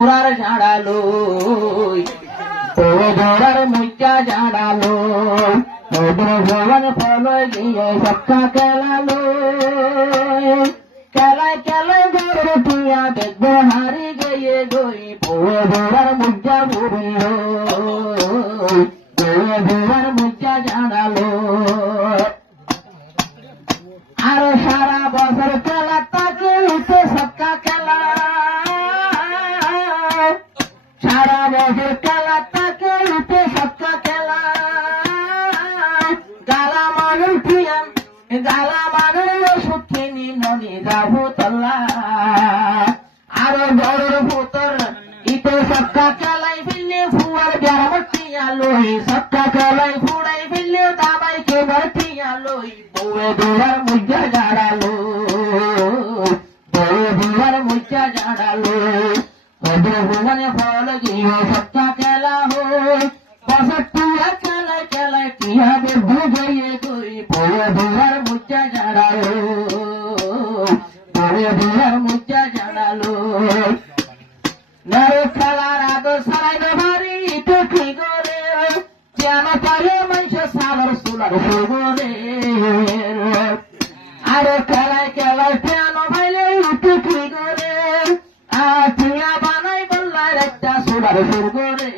পুরার ঝাড়ালো ধরার মুচা ঝাড়ালো ভগবান ফল গিয়ে সক্কা খেলালো খেলায় খেলায় গড় টিয়া দেখবো হারি গিয়ে গই ধরার মুচা বুড়িল ধরার মুচা ঝাড়ালো আরো সারা বছর খেলা তাকে উঠে সক্কা খেলা সারা বছর খেলা তাকে উঠে সক্কা খেলা গালা মানুষ সুখিনী ননি যাবো তল্লা আরো বড় ভূতর ইতে সক্কা খেলাই ফেললে ফুয়ার বেড়া লই সক্কা খেলাই ফুড়াই ফেললে দাবাই কে বটিয়া লই বউয়ে দৌড়ার মুজা জাড়ালো বউয়ে দৌড়ার মুজা জাড়ালো ভগবানে ফল গিয়ে সক্কা খেলা হো বছর টিয়া খেলায় খেলায় টিয়া বেবু গিয়ে গই বউয়ে দৌড়ার মুজা জাড়ালো বউয়ে দৌড়ার মুজা জাড়ালো নারে খেলার আদর সারাই বাড়ি ইটো কি করে যেন পারে মানুষ সালার সুলার সুগরে আরে খেলায় খেলায় পিয়ানো ভাইলে ইটো কি করে টিয়া বানাই বললার একটা সুলার সুগরে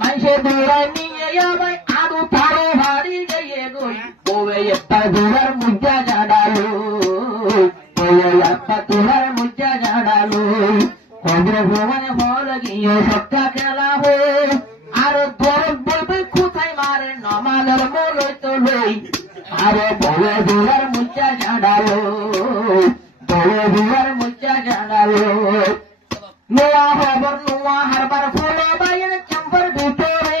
মানুষে দৌড়ায় নিয়ে যাবাই আদু তারে বাড়ি গিয়ে গই বউয়ে একটা দৌড়ার মুজা জাড়ালো বউয়ে একটা দৌড়ার মুজা জাড়ালো ভগবানে ফল গিয়ে সক্কা খেলা হো আর দরদ বলবে কোথায় মারে নমানের মলই তো লই আরে বউয়ে দৌড়ার মুজা জাড়ালো বউয়ে দৌড়ার মুজা জাড়ালো নোয়া খবর নোয়া হারবার ফলে বাইরে চাম্পার ভিতরে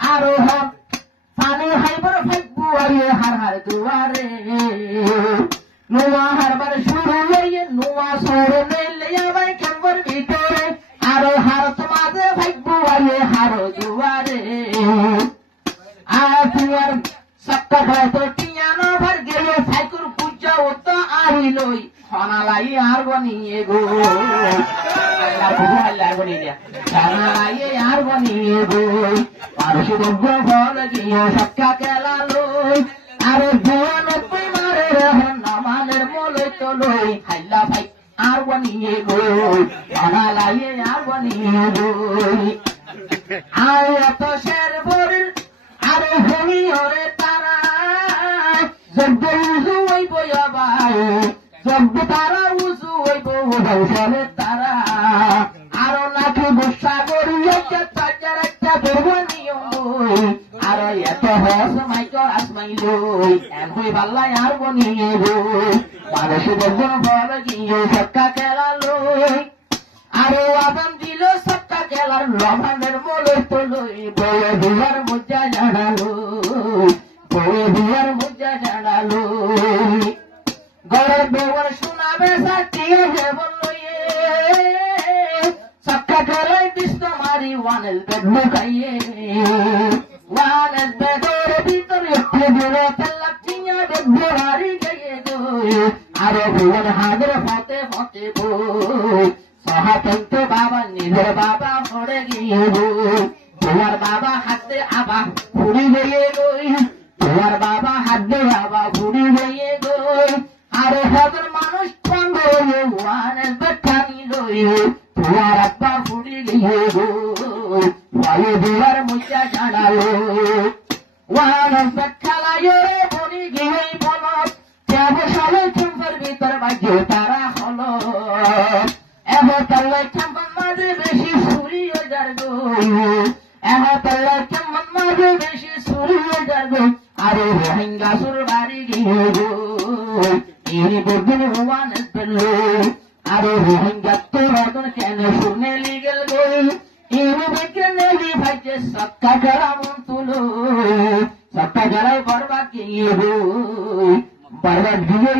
আরো হাত পানি হাইবার ফাইকবু আরে হার হার দুয়ারে নোয়া হারবার শুরু হয়ে নোয়া সরে নেলে যাবাই চাম্পার ভিতরে আরো হার তোমাদের ফাইকবু আরে হার দুয়ারে আর তুয়ার সক্কা হয়তো টিয়ানো ভর গেলে সাইকুর পূজা ওত আরি লই হনালাই আর বনিয়ে গো আল্লাহ বনিয়ে হনালাই আর বনিয়ে গো মানুষ যোগ্য ফল গিয়ে সক্কা খেলা লই আরে জোয়ান তুই মারে নমানের মলই তো লই হাল্লা ভাই আর বনিয়ে গো হনালাই আর বনিয়ে গো আর এত শের ভরিল আরে ভূমি ওরে তারা জব্দ উজু ওই বয়াবাই জব্দ তারা উজু ওই বৌসলে তারা আরো নাকি গুসা করি একটা চাচার একটা দুর্বনীয় আরো এত হস মাইকর আসমাই লই এন হই বাল্লাই আর বনিয়ে গই মানুষ বন্ধন ফল গিয়ে সক্কা খেলা লই আরো আদম দিল সক্কা খেলার লভানের মলই তো লই বউয়ে দুয়ার মুজা জাড়ালো বউয়ে দুয়ার মুজা জাড়ালো গড়ের বেওয়ার শোনাবে সাথিয়ে যেমন লইয়ে সক্কা খেলায় বিষ্ণ মারি ওয়ানের বেদ লুকাইয়ে ওয়ানের বেদের ভিতরে উঠে দিল তেলা চিঙা বেদ হারি গিয়ে গই আরো ভুবন হাজার ফতে ফতে বই সহাতন্ত বাবা নিজের বাবা মরে গিয়ে গই তোমার বাবা হাতে আবা ফুড়ি গিয়ে গই তোমার বাবা হাতে আবা ফুড়ি গিয়ে গই আরে হাজার মানুষ সঙ্গ ওয়ানের বেঠানি লই তোমার আব্বা ফুড়ি গিয়ে গই বায়ু দুয়ার মুচা জাড়ালো ওয়ানের বেঠালায় বনি গিয়ে বলত ব্যবসালে চুম্পের ভিতর বাজে তারা হলো এহতাল্লাই চাম্পান মাঝে বেশি সুরি হয়ে যার গো এহতাল্লাই চাম্পান মাঝে বেশি সুরি হয়ে যার গো আরে রোহিঙ্গা সুর বাড়ি গিয়ে গো ইনি বদিন ওয়ান পেলো আরে রোহিঙ্গা তো রতন কেন শুনে লিগেল গো ইনি বিজ্ঞানে ভাইছে সক্কা খেলা মন তুলো সক্কা খেলায় বরবাদ গিয়ে গো বরবাদ গিয়ে